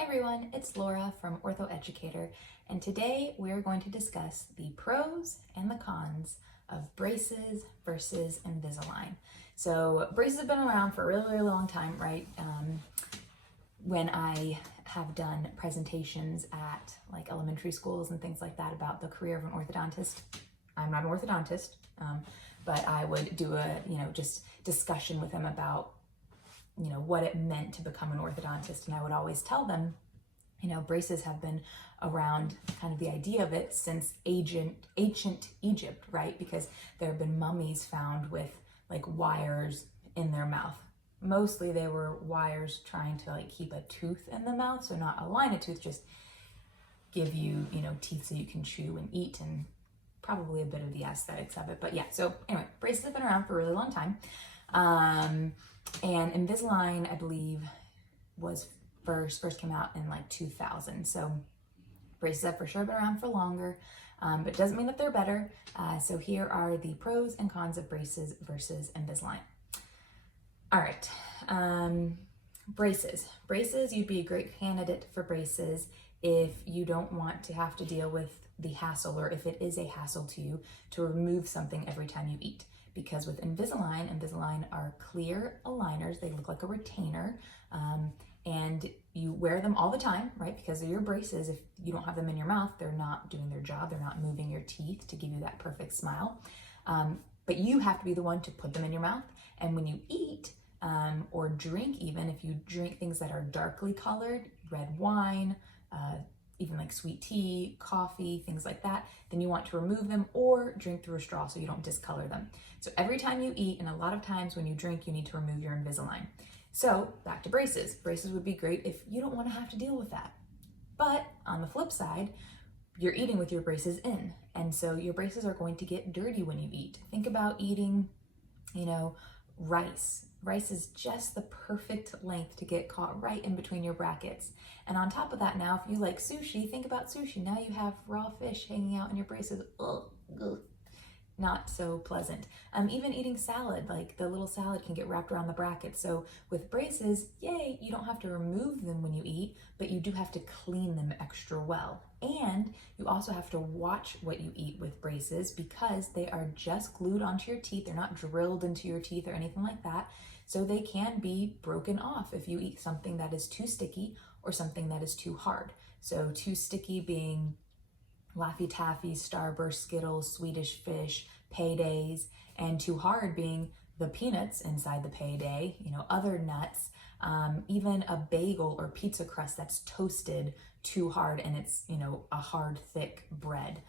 Hey everyone, it's Laura from Ortho Educator, and today we're going to discuss the pros and the cons of braces versus Invisalign. So braces have been around for a really, really long time, right? When I have done presentations at like elementary schools and things like that about the career of an orthodontist, I'm not an orthodontist, but I would do a, just discussion with them about what it meant to become an orthodontist. And I would always tell them, braces have been around, kind of the idea of it, since ancient Egypt, right? Because there have been mummies found with like wires in their mouth. Mostly they were wires trying to like keep a tooth in the mouth. So not align a tooth, just give you, teeth so you can chew and eat, and probably a bit of the aesthetics of it. But yeah, so anyway, braces have been around for a really long time. And Invisalign, I believe, was first came out in like 2000. So braces have for sure been around for longer, but doesn't mean that they're better. So here are the pros and cons of braces versus Invisalign. All right, braces. Braces, you'd be a great candidate for braces if you don't want to have to deal with the hassle, or if it is a hassle to you, to remove something every time you eat. Because with Invisalign are clear aligners. They look like a retainer, and you wear them all the time, right? Because they're your braces. If you don't have them in your mouth, they're not doing their job. They're not moving your teeth to give you that perfect smile. But you have to be the one to put them in your mouth. And when you eat or drink, even if you drink things that are darkly colored, red wine, even like sweet tea, coffee, things like that, then you want to remove them or drink through a straw so you don't discolor them. So every time you eat, and a lot of times when you drink, you need to remove your Invisalign. So back to braces. Braces would be great if you don't want to have to deal with that. But on the flip side, you're eating with your braces in, and so your braces are going to get dirty when you eat. Think about eating, rice. Rice is just the perfect length to get caught right in between your brackets. And on top of that, now if you like sushi, think about sushi. Now you have raw fish hanging out in your braces. Ugh, ugh. Not so pleasant. Even eating salad, like the little salad can get wrapped around the brackets. So with braces, yay, you don't have to remove them when you eat, but you do have to clean them extra well. And you also have to watch what you eat with braces, because they are just glued onto your teeth. They're not drilled into your teeth or anything like that. So they can be broken off if you eat something that is too sticky or something that is too hard. So too sticky being Laffy Taffy, Starburst, Skittles, Swedish Fish, Paydays, and too hard being the peanuts inside the Payday, other nuts, even a bagel or pizza crust that's toasted too hard and it's, a hard, thick bread.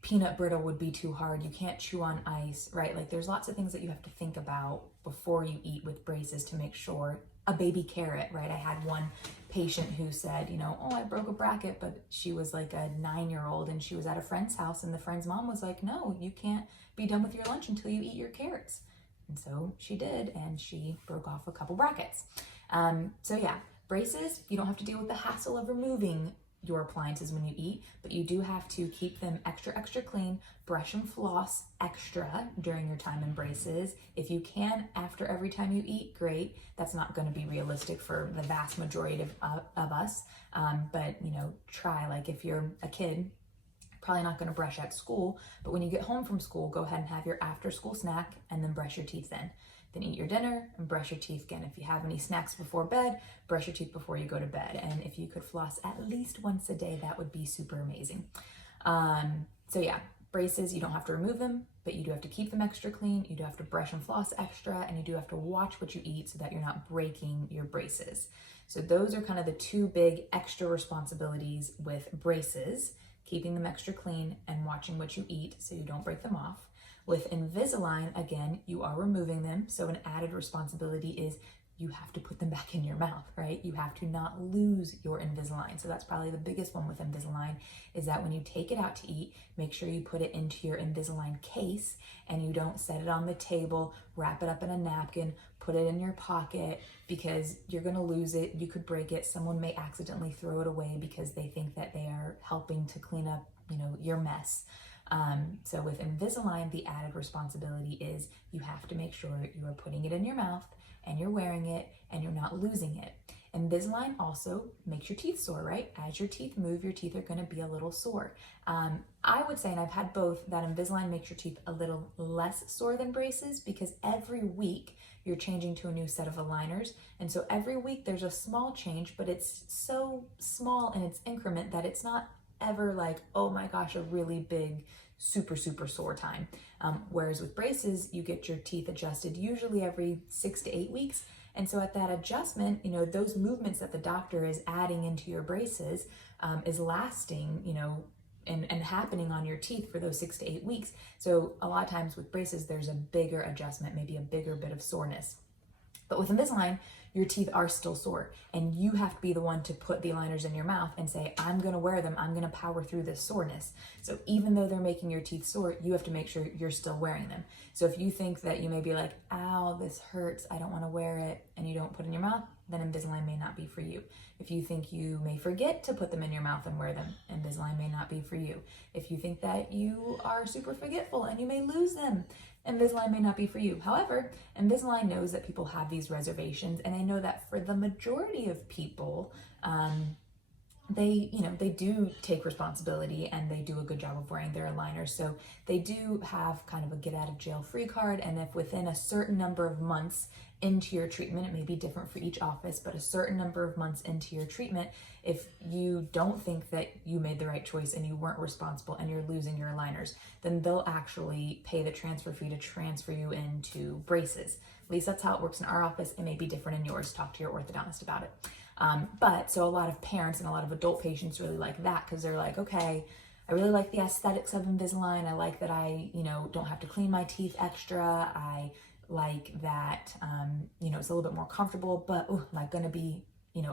Peanut brittle would be too hard. You can't chew on ice, right? Like there's lots of things that you have to think about before you eat with braces to make sure. A baby carrot, right? I had one patient who said, I broke a bracket, but she was like a 9-year-old and she was at a friend's house, and the friend's mom was like, no, you can't be done with your lunch until you eat your carrots. And so she did, and she broke off a couple brackets. So yeah, braces, you don't have to deal with the hassle of removing your appliances when you eat, but you do have to keep them extra clean, brush and floss extra during your time in braces. If you can, after every time you eat, great. That's not going to be realistic for the vast majority of us, but try. Like if you're a kid, probably not going to brush at school, but when you get home from school, go ahead and have your after school snack and then brush your teeth then eat your dinner and brush your teeth again. If you have any snacks before bed, brush your teeth before you go to bed. And if you could floss at least once a day, that would be super amazing. So yeah, braces, you don't have to remove them, but you do have to keep them extra clean. You do have to brush and floss extra, and you do have to watch what you eat so that you're not breaking your braces. So those are kind of the two big extra responsibilities with braces: keeping them extra clean and watching what you eat so you don't break them off. With Invisalign, again, you are removing them. So an added responsibility is you have to put them back in your mouth, right? You have to not lose your Invisalign. So that's probably the biggest one with Invisalign, is that when you take it out to eat, make sure you put it into your Invisalign case and you don't set it on the table, wrap it up in a napkin, put it in your pocket, because you're gonna lose it. You could break it. Someone may accidentally throw it away because they think that they are helping to clean up, your mess. So with Invisalign, the added responsibility is you have to make sure you are putting it in your mouth and you're wearing it and you're not losing it. Invisalign also makes your teeth sore, right? As your teeth move, your teeth are going to be a little sore. I would say, and I've had both, that Invisalign makes your teeth a little less sore than braces because every week you're changing to a new set of aligners. And so every week there's a small change, but it's so small in its increment that it's not ever like, oh my gosh, a really big, super sore time. Whereas with braces, you get your teeth adjusted usually every 6 to 8 weeks. And so at that adjustment, those movements that the doctor is adding into your braces is lasting, and happening on your teeth for those 6 to 8 weeks. So a lot of times with braces, there's a bigger adjustment, maybe a bigger bit of soreness. But with Invisalign, your teeth are still sore, and you have to be the one to put the aligners in your mouth and say, I'm gonna wear them, I'm gonna power through this soreness. So even though they're making your teeth sore, you have to make sure you're still wearing them. So if you think that you may be like, ow, this hurts, I don't wanna wear it, and you don't put it in your mouth, then Invisalign may not be for you. If you think you may forget to put them in your mouth and wear them, Invisalign may not be for you. If you think that you are super forgetful and you may lose them, Invisalign may not be for you. However, Invisalign knows that people have these reservations, and they know that for the majority of people, they do take responsibility and they do a good job of wearing their aligners. So they do have kind of a get out of jail free card. And if within a certain number of months into your treatment, it may be different for each office, but a certain number of months into your treatment, if you don't think that you made the right choice and you weren't responsible and you're losing your aligners, then they'll actually pay the transfer fee to transfer you into braces. At least that's how it works in our office. It may be different in yours. Talk to your orthodontist about it. But so a lot of parents and a lot of adult patients really like that because they're like, okay, I really like the aesthetics of Invisalign. I like that I, don't have to clean my teeth extra. I like that, it's a little bit more comfortable, but am I going to be,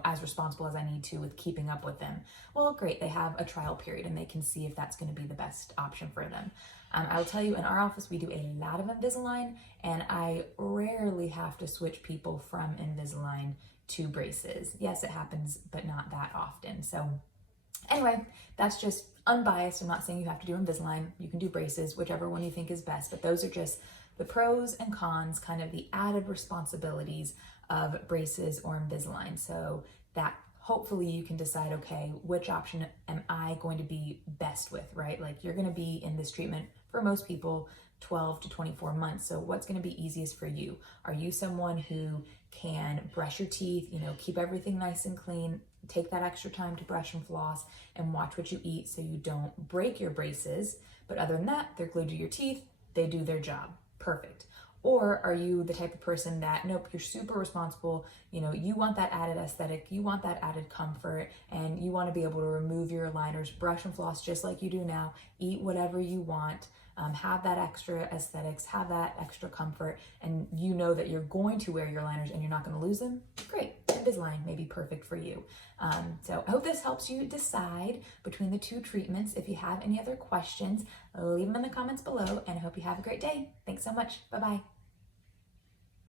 as responsible as I need to with keeping up with them? Well, great. They have a trial period and they can see if that's going to be the best option for them. I will tell you, in our office, we do a lot of Invisalign, and I rarely have to switch people from Invisalign to braces. Yes, it happens, but not that often. So anyway, that's just unbiased. I'm not saying you have to do Invisalign. You can do braces, whichever one you think is best, but those are just the pros and cons, kind of the added responsibilities of braces or Invisalign. So that hopefully you can decide, okay, which option am I going to be best with, right? Like you're going to be in this treatment for most people 12 to 24 months. So what's going to be easiest for you? Are you someone who can brush your teeth, keep everything nice and clean, take that extra time to brush and floss and watch what you eat so you don't break your braces? But other than that, they're glued to your teeth. They do their job. Perfect. Or are you the type of person that, nope, you're super responsible, you want that added aesthetic, you want that added comfort, and you want to be able to remove your aligners, brush and floss just like you do now, eat whatever you want, have that extra aesthetics, have that extra comfort, and you know that you're going to wear your aligners and you're not going to lose them? Great. Invisalign may be perfect for you. So I hope this helps you decide between the two treatments. If you have any other questions, leave them in the comments below, and I hope you have a great day. Thanks so much. Bye-bye.